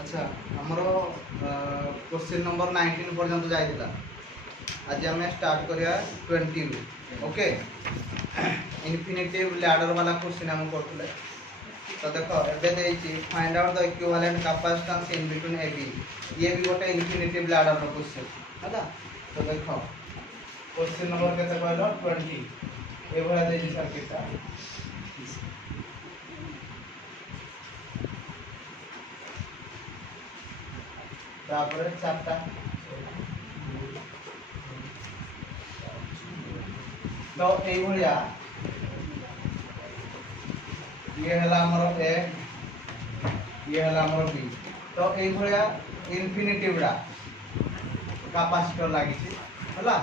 अच्छा हमरो question number 19 पर्यंत जाइतिला आज आम स्टार्ट करिया 20 रु ओके इनफिनिटिव लैडर वाला क्वेश्चन हम करथले तो देखो एबे देछि find out the equivalent capacitance in between AB ये भी गोटे इनफिनिटिव लैडर रो क्वेश्चन हला तो देखो क्वेश्चन नंबर केते कहलो 20 ए भला देछि सर्किटटा तापर चारटा तो एई भलिया ये हला हमर ए ये हला हमर बी तो एई भलिया इनफिनिटिव रा कैपेसिटर लागि छी हला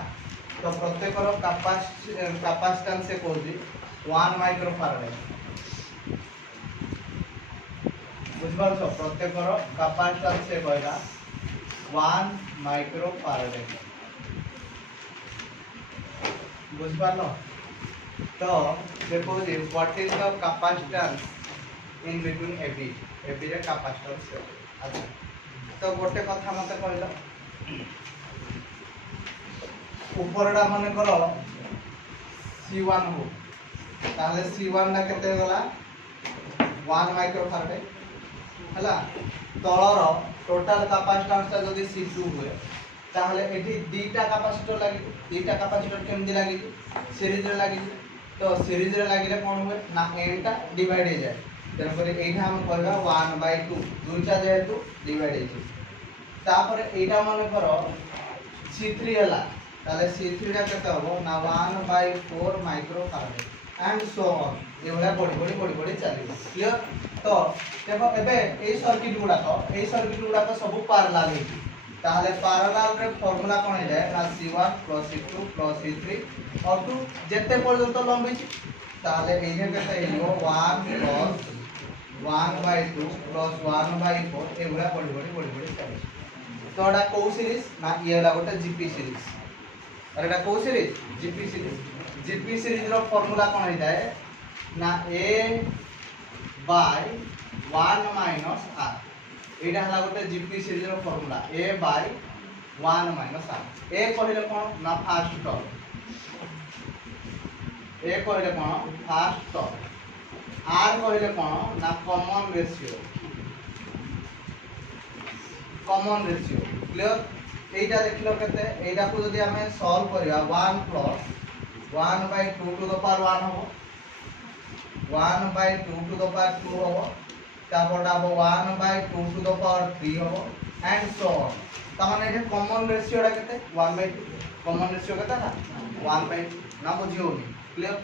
तो प्रत्येक रो कैपेसिटेंस से कहूची 1 माइक्रोफैराड बुझबार छ प्रत्येक रो कैपेसिटेंस से कहला 1 माइक्रोफैराड बुझपार तो देखो जी what is the capacitance in between AB AB रे कैपेसिटेंस अच्छा तो गोटे कथा मते कहलो ऊपरडा माने करो C1 हो ताले C1 ना केते गला 1 माइक्रोफैराड हला तळर टोटल कैपेसिटेंस ता जदी C2 हुए ताहले एठी दीटा कैपेसिटर लागि दीटा कैपेसिटर केमदी लागि सीरीज रे लागि तो सीरीज रे लागिले कोन हुए ना n टा डिवाइड हो जाए तरपर एठा हम करबा 1/2 दुईटा जेहेतु डिवाइड हे छै तापर एटा माने करो C3 हला ताले C3 टा केते हो ना 1/4 माइक्रोफैराड एंड सो ऑन ये वाला बड़ी चली क्लियर तो देखो एबे ए सर्किट गुडा तो सब पैरेलल हे ताहले पैरेलल रे फार्मूला कोन हे जाय ना C1 + C2 + C3 up to जेते पर्यंत लंबी ताहले एहे केते हेलो 1 + 1/2 + 1/4 ए वाला बड़ी चली तो एटा को सीरीज ना ये वाला गोटे जीपी सीरीज और एटा को सीरीज जीपी सीरीज रो फार्मूला कोन हे जाय ना a by 1 minus r एटा हला गोटे जीपी सीरीज रो formula a by 1 minus r a कहले कोन ना फर्स्ट टर्म a कहले कोन फर्स्ट टर्म r कहले कोन ना कॉमन रेशियो क्लियर एटा देखलो केते एटा को जदी हमें सॉल्व करिया 1 + 1/2 टू द पावर 1 हो 1/2 टू द पावर 2 हो तापर अब 1/2 टू द पावर 3 हो एंड सो ऑन तमाने जे कॉमन रेशियो रा केते 1/2 कॉमन रेशियो केते ना 1/2 ना बुझियोनी क्लियर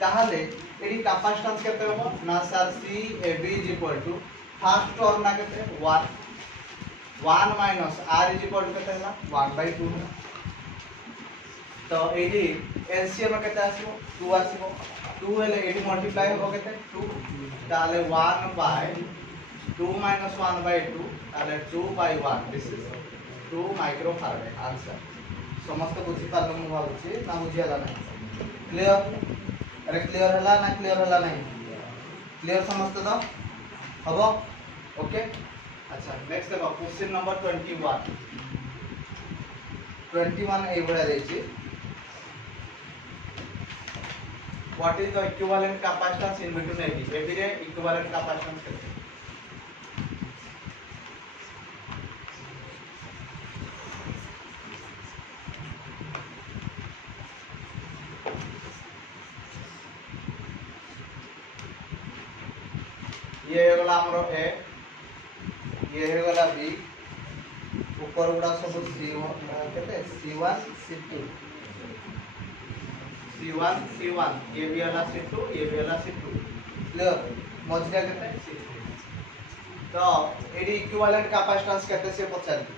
ताहले एडी कैपेसिटेंस केते हो ना sir C AB = first term ना केते 1 minus r केते ना 1/2 तो एडी एलसीएम केते आसीबो 2 आसीबो 2 हेले एडी मल्टीप्लाई हो केते 2 ताले 1/2 minus 1/2 ताले 2/1 दिस इज 2 माइक्रोफैराड आंसर समस्त बुझी पारलो मु भाबुची ना बुझियाला नहीं क्लियर अरे क्लियर हला ना क्लियर हला नहीं क्लियर समस्त तो हबो ओके अच्छा नेक्स्ट देखो क्वेश्चन नंबर 21 ए भला देछि what is the equivalent capacitance in between AB रे इक्विवेलेंट कैपेसिटेंस केते ये गला हमरो ए ये है वाला बी ऊपर गुडा सब C1 केते C1 C1 ये भी वाला C2 ये भी वाला C2 क्लियर मझिया केते C3 तो एडी इक्विवेलेंट कैपेसिटेंस केते से पचारबी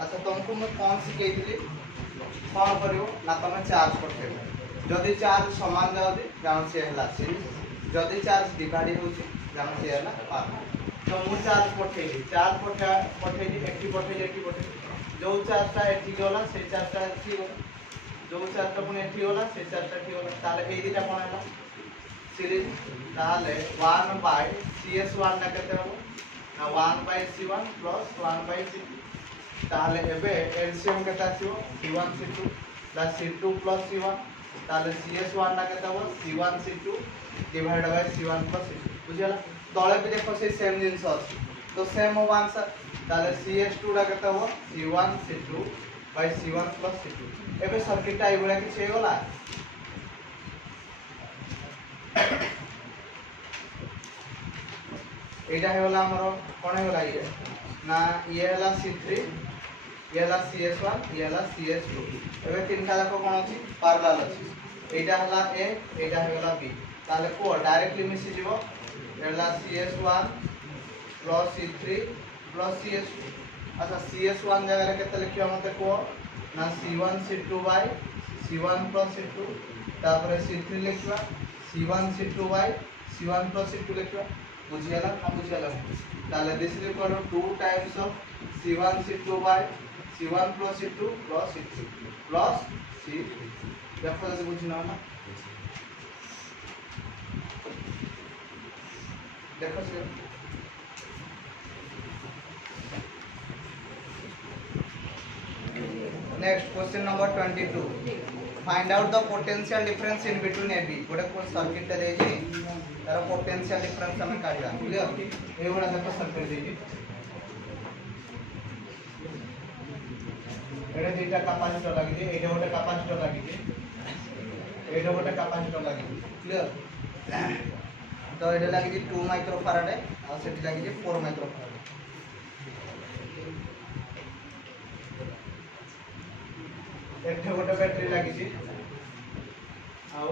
अच्छा तुमको मैं कौन सिखेइतली कौन करियो ना तमे चार्ज पठेबो जदी चार्ज समान जाउदी जान से हला सीरीज जदी चार्ज डिवाइड होउची जान से हला पावर तो मु चार्ज पठेली एठी पठेली जो चार्जटा एठी गला से चार्जटा एठी गला जो चार्जटा पुनी एठी गला से चार्जटा एठी गला ताले ए दिटा कोन हला सीरीज ताले 1/CS1 ना केते हो ना 1/C1 प्लस 1/C2 ताहले एबे एलसीएम केता आसीबो C1 C2 दा C2 प्लस C1 ताहले CS1 ना केता हो C1 C2 divide by C1 plus C2 बुझियला तळे भी देखो से सेम जिंस अछि तो सेम हो आंसर ताहले CS2 दा केता हो C1 C2 by C1 plus C2 एबे सर्किट आइ बळा कि छै गला एटा हे वाला हमरो कोन हे वाला ये ना ये वाला C3 ये वाला CS1 ये वाला CS2 एबे तीन का जाको कोन अछि पैरेलल अछि एटा हला A एटा हे वाला B ताले को डायरेक्टली मिसि जीवो ये वाला CS1 plus C3 plus CS2 अच्छा CS1 जगह रे केते लिखियो मते को ना C1 C2 by C1 plus C2 तापर C3 लिखवा C1 C2 by C1 plus C2 लिखवा बुझियाला ना बुझियाला ताले this is equal to 2 times of C1 C2 by C1 plus C2 plus C3 plus C3 देखो जैसे बुझिना ना देखो से next question number 22 find out the potential difference in between AB गोटे को सर्किट दे जे तार पोटेंशियल डिफरेंस हमें काढिबा क्लियर ए बडा देखो सर्किट दे जे एडे दुईटा कैपेसिटर लागि जे एडे गोटे कैपेसिटर लागि जे एडे गोटे कैपेसिटर लागि क्लियर तो एडे लागि जे 2 माइक्रोफैराड आ सेठी लागि जे 4 माइक्रोफैराड एठे गोटे बैटरी लागि छी आउ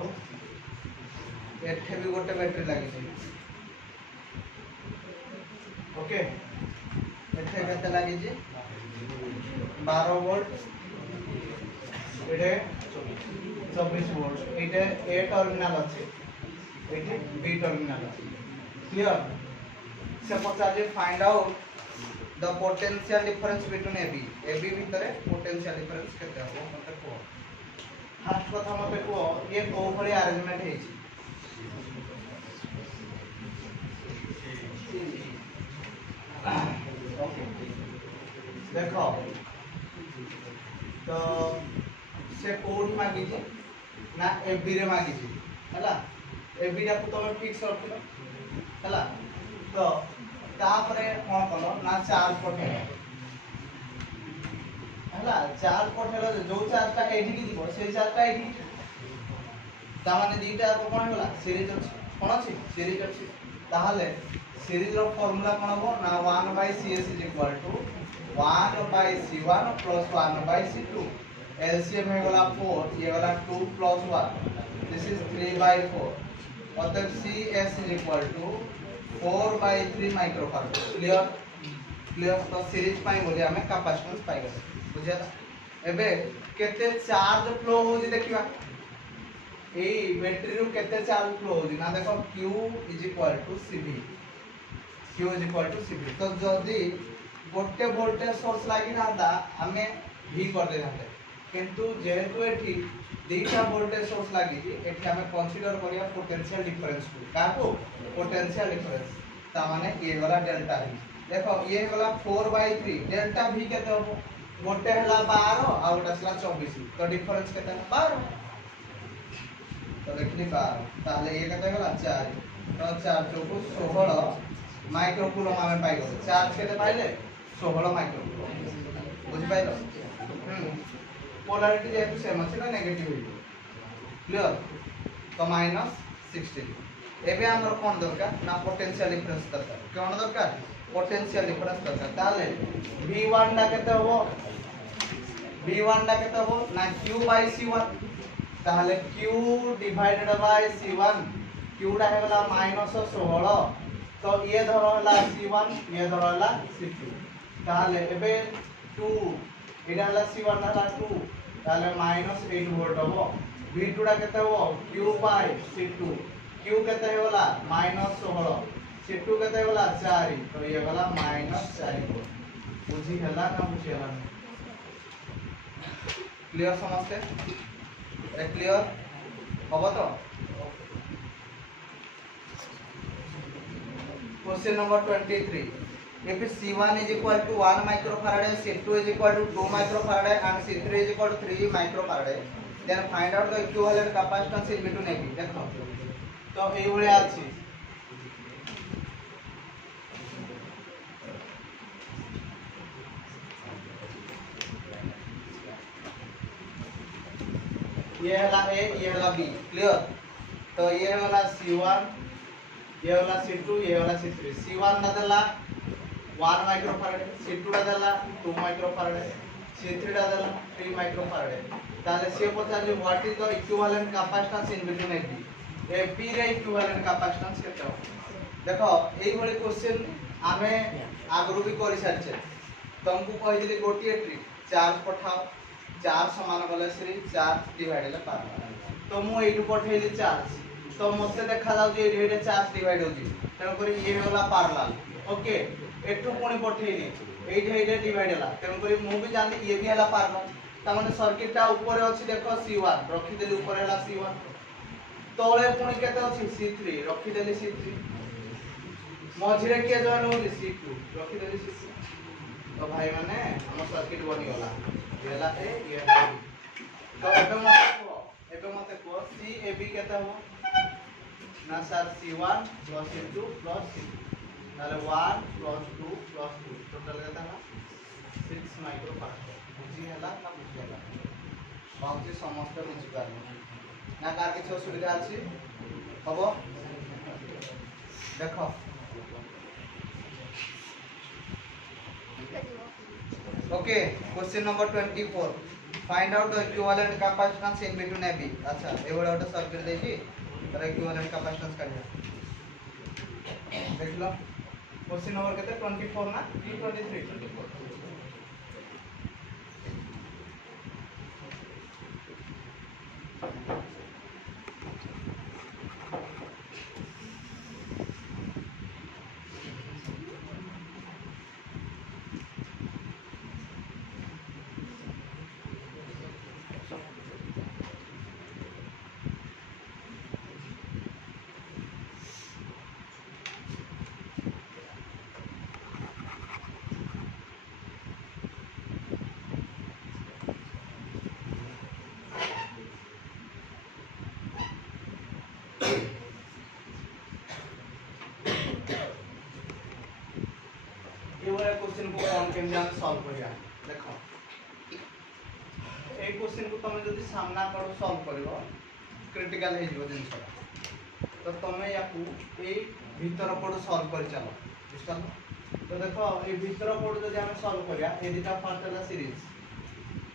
एठे भी गोटे बैटरी लागि छी ओके एठे केते लागि छी 12 वोल्ट एठे 24 वोल्ट एठे ए टर्मिनल अछि एठे बी टर्मिनल अछि क्लियर से पचा जे find out the potential difference between AB भितरे पोटेंशियल डिफरेंस केते हो मते को फर्स्ट कथा मते को ये को भली अरेंजमेंट हे छी ओके देखो तो से कोड मांगी छी ना AB रे मांगी छी हला AB रा को तमे फिक्स रखिलो हला तो तापरे कोन कलो ना चार्ज पठेलो हला चार्ज पठेलो जो चार्जटा एठी की दिबो से चार्जटा एठी ता माने दीटा को कोन होला सीरीज अछि कोन अछि सीरीज अछि ताहाले सीरीज रो फार्मूला कोन हो ना 1/CS = 1/C1 + 1/C2 एलसीएम हे वाला 4 ये वाला 2 + 1 दिस इज 3/4 मतलब CS = 4/3 माइक्रोफैराड क्लियर क्लियर तो सीरीज पाई बोली हमें कैपेसिटेंस पाई गले बुझिया एबे केते चार्ज फ्लो हो जी देखिबा ए बैटरी रो केते चार्ज फ्लो हो जी ना देखो Q = CV Q = CV तो जदी गोटे वोल्टेज सोर्स लागी ना दा हमें V कर दे जाते किंतु जेहेतु एठी दीटा वोल्टेज सोर्स लागी जी एठी हमें कंसीडर करिया पोटेंशियल डिफरेंस को काको पोटेंशियल डिफरेंस ता माने ये वाला डेल्टा V देखो ये वाला 4/3 डेल्टा V केते हो गोटे हला 12 आ गोटे हला 24 तो डिफरेंस केते 12 तो देखली 12 ताले ये केते गला 4 तो 4 चौको 16 माइक्रोकूलम हमें पाई गले चार्ज केते पाइले 16 माइक्रोकूलम बुझि पाइलो पोलैरिटी जेतु सेम अछि ना नेगेटिव क्लियर तो -16 एबे हमर कोन दरकार ना पोटेंशियल डिफरेंस दरकार कोन दरकार पोटेंशियल डिफरेंस दरकार ताले V1 डा केते हो V1 डा केते हो ना Q/C1 ताले Q divided by C1 Q डा हे वाला -16 तो ये धरो हला C1 ये धरो हला C2 ताले एबे 2 एडा हला C1 हला 2 ताले -8 वोल्ट हो V2 डा केते हो Q/C2 Q केते होला -16 C2 केते होला 4 तो ये वाला -4 वोल्ट बुझी हला ना बुझी हला क्लियर समझते ए क्लियर होबो तो question number 23 if C1 is equal to 1 microfarad, C2 is equal to 2 microfarad and C3 is equal to 3 microfarad, then find out the equivalent capacitance in between AB. देखो तो এই ভଳି আছে ये हला A ये हला B क्लियर। तो ये वाला C1 ये वाला C2 ये वाला C3 C1 दा देला 1 माइक्रोफैराड C2 दा देला 2 माइक्रोफैराड C3 दा देला 3 माइक्रोफैराड ताले से पता जे what is the equivalent capacitance in between AB रे इक्विवेलेंट कैपेसिटेंस केते हो देखो एई भली क्वेश्चन आमे आगरु भी करि सारछे तुमको कहि दिले गोटिए ट्रिक चार्ज पठाओ चार्ज समान गले श्री चार्ज डिवाइड ले पार तो मु एटू पठेली चार्ज तो मते देखा जाउ जे एडे चार्ज डिवाइड होजी तेन करी ये होला पैरेलल ओके एटू कोनी पठेली एडे डिवाइड होला तेन करी मु भी जानि ये भी होला पैरेलल ता माने सर्किट ता ऊपर अछि देखो C1 रखी देली ऊपर होला C1 तळे कोनी केते अछि C3 रखी देली C3 मझिरे के जॉइन होली C2 रखी देली C2 तो भाई माने हम सर्किट बनी होला येला ए ये तो एबे मते को CAB केते हो ना sir C1 plus C2 plus C2 ताले 1 plus 2 plus 2 टोटल केते ना 6 माइक्रोफैराड बुझी होला ना बुझी होला बाउंसी समस्त बुझी पारलो ना कार किछ असुविधा अछि हबो देखो okay question number 24 find out the equivalent capacitance in between AB अच्छा एवढा ओटा सर्किट देजी तर इक्विवेलेंट कैपेसिटेंस काढिया देख लो क्वेश्चन नंबर केते 24 ना 23 24 क्वेश्चन को कौन केम जान सॉल्व करिया देखो ए क्वेश्चन को तमे जदी सामना करो सॉल्व करिवो क्रिटिकल हे जिवो जिंसटा तो तमे याकू ए भीतर पड़ सॉल्व कर चलो बुझता तो देखो ए भीतर पड़ जदी हम सॉल्व करिया ए दिटा फर्स्ट वाला सीरीज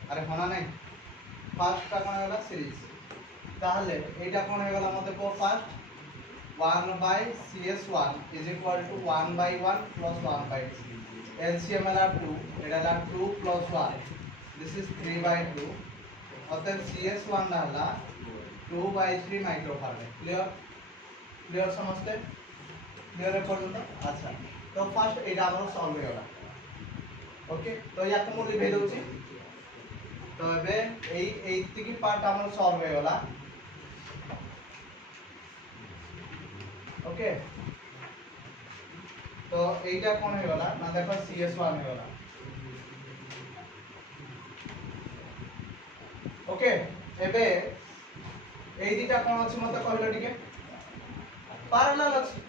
अरे होना नहीं फर्स्ट का कोन वाला सीरीज ताहले एटा कोन हे गला मते को first 1 by CS1 is equal to 1 by 1 plus 1 by 2 LCM है 2 एटा है 2 plus 1 this is 3 by 2 अतः CS1 डाला 2 by 3 माइक्रोफैराड क्लियर समझते क्लियर है पर्यंत अच्छा तो फर्स्ट एटा हमर सॉल्व हो गला ओके तो या को लिखै दउची तो एबे एई की पार्ट हमर सॉल्व हो गला ओके तो एटा कोन हे वाला ना देखो CS1 हे वाला ओके एबे ए दिटा कोन अछि मते कहलो ठीक है पैरेलल अछि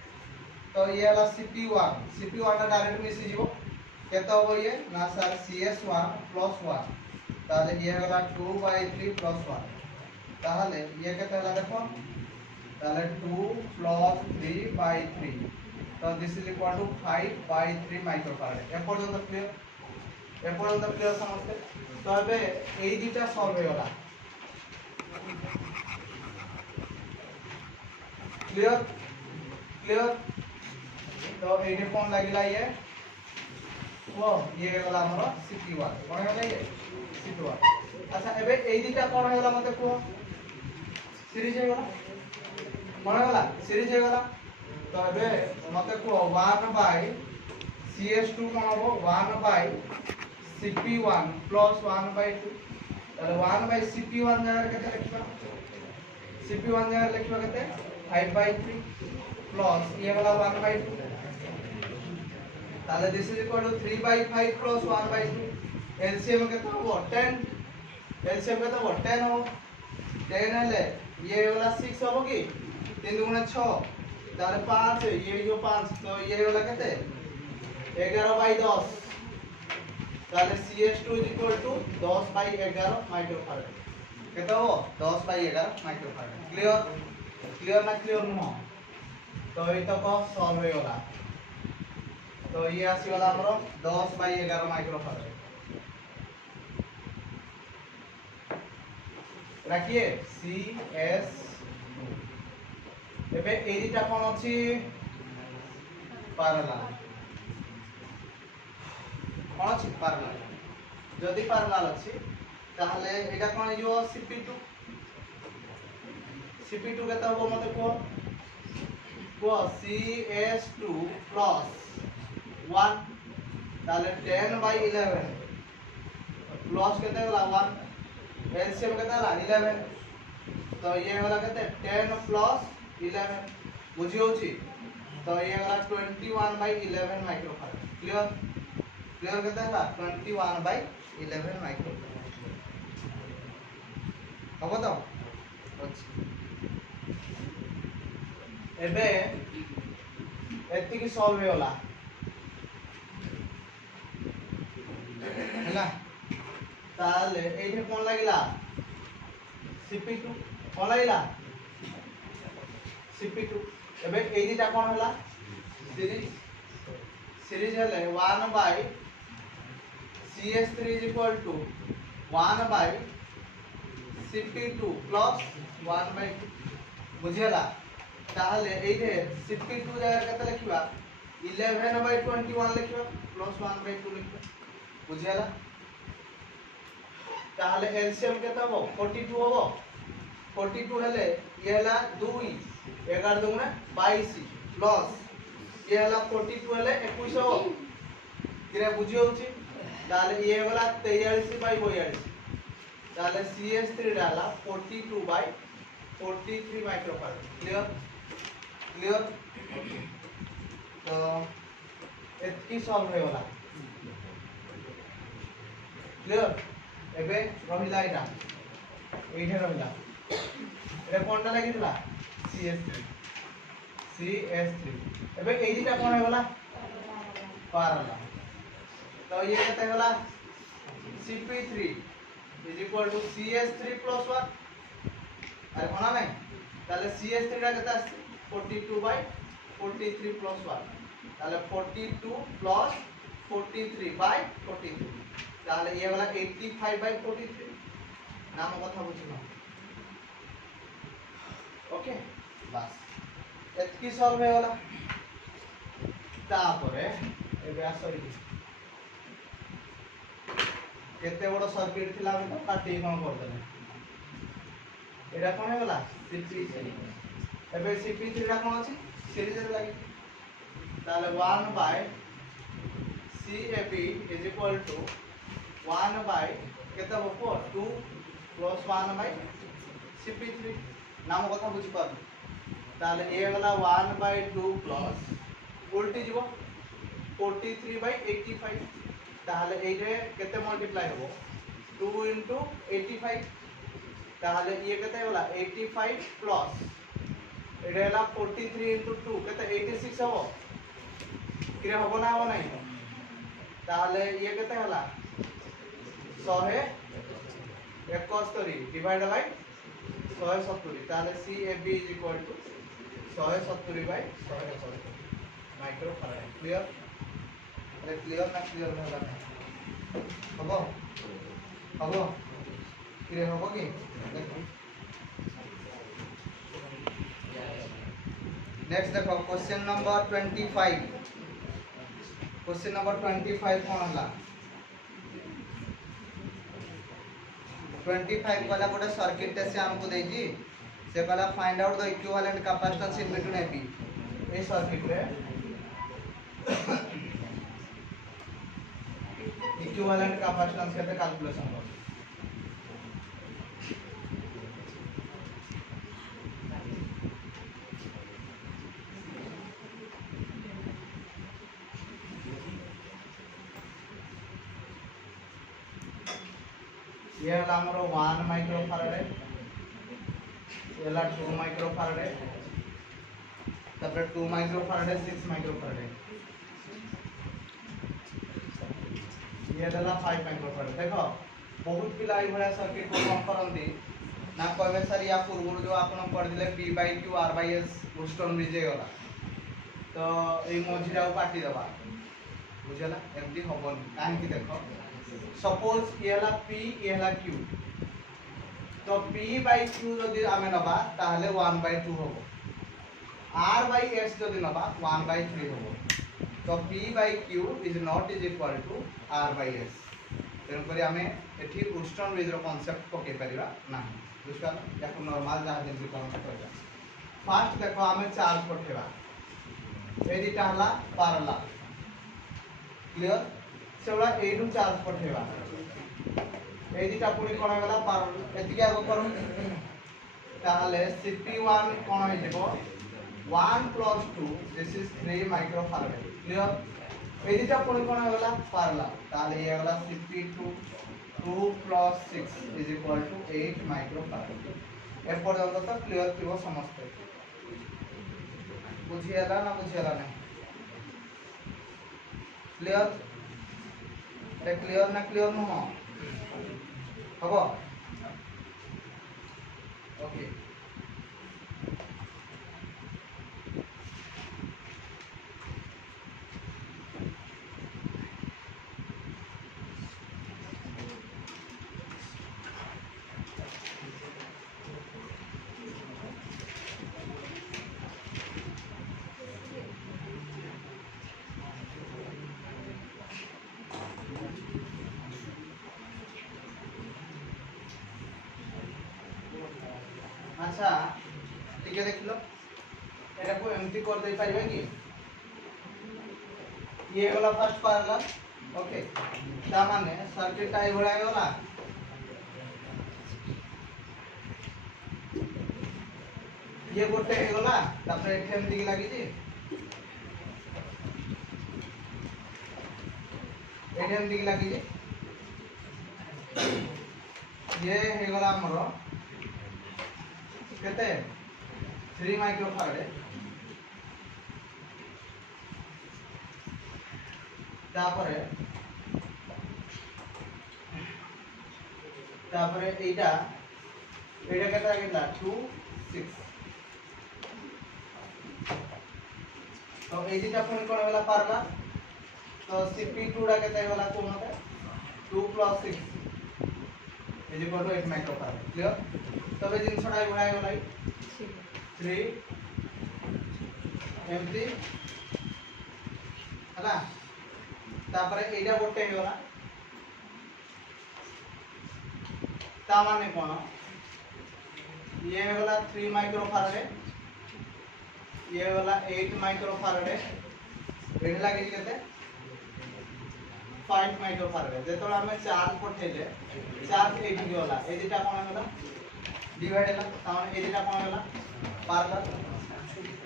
तो ये वाला CP1 टा डायरेक्ट मिसी जीवो केते होबो ये ना सर CS1 + 1 ताले ये वाला 2/3 + 1 ताले ये केते होला देखो ताले 2 + 3/3 तो this is equal to 5/3 microfarad ए पर्यंत क्लियर समझते तो एबे एई दिटा सॉल्व हो गला क्लियर तो एने कोन लागिला ये वो ये गला हमरो CP1 कोन होला ये CP1 अच्छा एबे एई दिटा कोन होला मते को सीरीज हे गला कोन होला सीरीज हे गला तो एबे मते को 1 by CS2 कोन हो 1 by CP1 plus 1 by 2 ताले 1 by CP1 जगह केते लिखबा CP1 जगह लिखबा केते 5/3 plus ये वाला 1/2 তাহলে this is equal to 3/5 plus 1/2 LCM केते हो 10 एलसीएम केते हो 10 हो 10 हेले ये वाला 6 हो कि 3 गुना 6 ताले 5 ये जो 5 तो ये वाला केते 11/10 ताले CS2 is equal to 10/11 microfarad केते हो 10/11 माइक्रोफैराड क्लियर क्लियर ना क्लियर नुह तो ये तो को सॉल्व हो गला तो ये आसीगला हमरो 10/11 माइक्रोफैराड रखिए CS एबे एरिटा कोन अछि पैरेलल कोन अछि पैरेलल जदि पैरेलल अछि ताहले एटा कोन हिजो CP2 CP2 केता हो मते को CS2 प्लस 1 ताहले 10/11 प्लस केते होला 1 एलसीएम केते होला 11 तो ये वाला केते 10 प्लस 11 बुझी होची तो ये वाला 21/11 माइक्रोफैराड क्लियर क्लियर केते होला 21/11 माइक्रोफैराड हबो तो अच्छा एबे एति की सॉल्व हे होला हैला ताले एठे कोन लागिला CP2 कोन लागिला CP2 एबे ए दिटा कोन होला सीरीज सीरीज हेले 1 bye CS3 is equal to 1 by CP2 plus 1 by 2 बुझेला ताहले एठे CP2 जाय केते लिखिबा 11/21 लिखिबा plus 1 by 2 लिखिबा बुझेला ताहले एलसीएम केते हो 42 हो 42 हेले ये हला 2 11 दुगुना 22 प्लस ये हला 42 हेले 21 हो किरे बुझी होची ताहले ये वाला 43/42 ताहले CS3 डाला 42/43 माइक्रोफैराड क्लियर क्लियर तो एतकी सॉल्व हे वाला क्लियर एबे रहिला एटा एठे रहिला एटा कोनटा लागितला CS3 एबे ए दिटा कोन हेला पैरेलल तो ये केते होला CP3 is equal to CS3 plus 1 अरे कोना नै ताले CS3 रा केते आसी 42/43 plus 1 ताले 42 plus 43/43 ताले ये वाला 85/43 नाम कथा बुझिनो ओके बस एतकी सॉल्व हे वाला तापरे एबे आसरी केते बड़ सर्किट थिला तो काटी कोन कर देले एडा कोन हे वाला CP3 एबे CP3 रा कोन अछि सीरीज रे लागि ताले 1 by CAB is equal to 1 by केते हो 2 plus 1 by CP3 नाम कथा बुझी पाबो ताले ए वाला 1/2 प्लस उल्टी जीवो 43/85 ताले एरे केते मल्टीप्लाई होबो 2 into 85 ताले ये केते होला 85 प्लस एरे होला 43 into 2 केते 86 होबो किरे होबो ना हो नाही ताले ये केते होला 171 डिवाइड बाय 170 ताले CAB is equal to 170/170 microfarad clear अरे क्लियर ना क्लियर होला हबो हबो क्लियर हबो कि देखो नेक्स्ट देखो क्वेश्चन नंबर 25 क्वेश्चन नंबर 25 कोन होला 25 वाला गोटे सर्किट से हमको देजी से कहला find out the equivalent capacitance in between A B ए सर्किट रे इक्विवेलेंट कैपेसिटेंस केते कैलकुलेशन कर ये हला हमरो 1 माइक्रोफैराड ये हला 2 माइक्रोफैराड तापर 2 माइक्रोफैराड 6 माइक्रोफैराड ये हला 5 माइक्रोफैराड देखो बहुत पिला ई भला सर्किट को कम करंदी ना कहबे सर या पूर्व जो आपण पढ़ दिले p/q r/s बोस्टन ब्रिज गला तो ए मझिरा काटी दबा बुझला एमती हबन काहे कि देखो सपोज ये हला p ये हला q तो p/q जदि आमे नबा ताहले 1/2 होबो r/s जदि नबा 1/3 होबो तो p/q is not is equal to r/s तेन करी आमे एठी बोस्टन ब्रिज रो कांसेप्ट पके परिबा ना बुझला याको नॉर्मल जहा जेंति काम करबा फास्ट देखो आमे चार्ज पठेबा ए दिटा हला पारला क्लियर सेवला एडू चार्ज पठेबा ए दिटा पुनी कोन गला पार एतिके आगो करू ताहले cp1 कोन होई जेबो 1 + 2 this is 3 microfarad clear A दिटा पुनी कोन गला पारला ताहले ये गला cp2 2 + 6 = 8 माइक्रोफैराड ए पर्यंत तो क्लियर थिबो समस्त बुझियाला ना बुझियाला नहीं क्लियर ए क्लियर ना क्लियर न हो हबो ओके अच्छा ठीक है देख लो एटा को एमटी कर दे पारिबे कि ये वाला फर्स्ट पारला ओके ता माने सर्किट टाइ भड़ा गला ये गोटे हे गला तापर एठेम दिग लागी जी एठेम दिग लागी जी ये हे गला हमरो कहते 3 माइक्रोफैराड तापरे तापरे एटा केता केता 2 6 तो ए दिटा पुनी कोन वाला पारला तो cp2 डा केता वाला कोन होता 2 + 6 = 8 माइक्रोफैराड क्लियर तबे दिन छोड़ा बढाय गला 3 एमती हला तापरे एटा गोटे हे गला ता माने कोन ये हे गला 3 माइक्रोफैराड ये वाला 8 माइक्रोफैराड एड लागे केते 5 माइक्रोफैराड जेतोला हमें चार्ज पठेले चार्ज एठी गला ए दिटा कोन गला डिवाइड हला ताने ए दिटा कोन गला पारला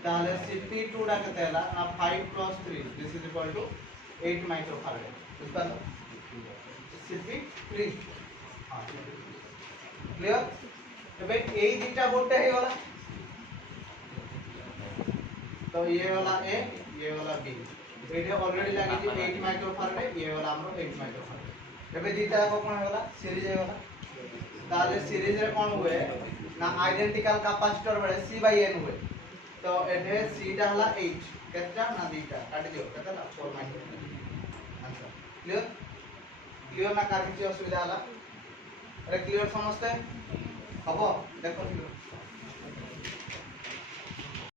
ताले cp2 डा केते हला ना 5 + 3 this is equal to 8 microfarad बुझतालो cp3 हां क्लियर तबे ए दिटा गोटे हे गला तो ये वाला ए ये वाला बी एटे ऑलरेडी लागी जे 8 माइक्रोफैराड ये वाला हमरो 8 माइक्रोफैराड तबे दिटा को कोन होला सीरीज हे वाला ताले सीरीज रे कोन हुए ना आइडेंटिकल कैपेसिटर बळे c/n हुए तो एटे c टा हला 8 केटा ना दिटा काटी दियो केता 4 माइक्रोफैराड आंसर क्लियर क्लियर ना कार किछि असुविधा हला अरे क्लियर समझते हबो देखो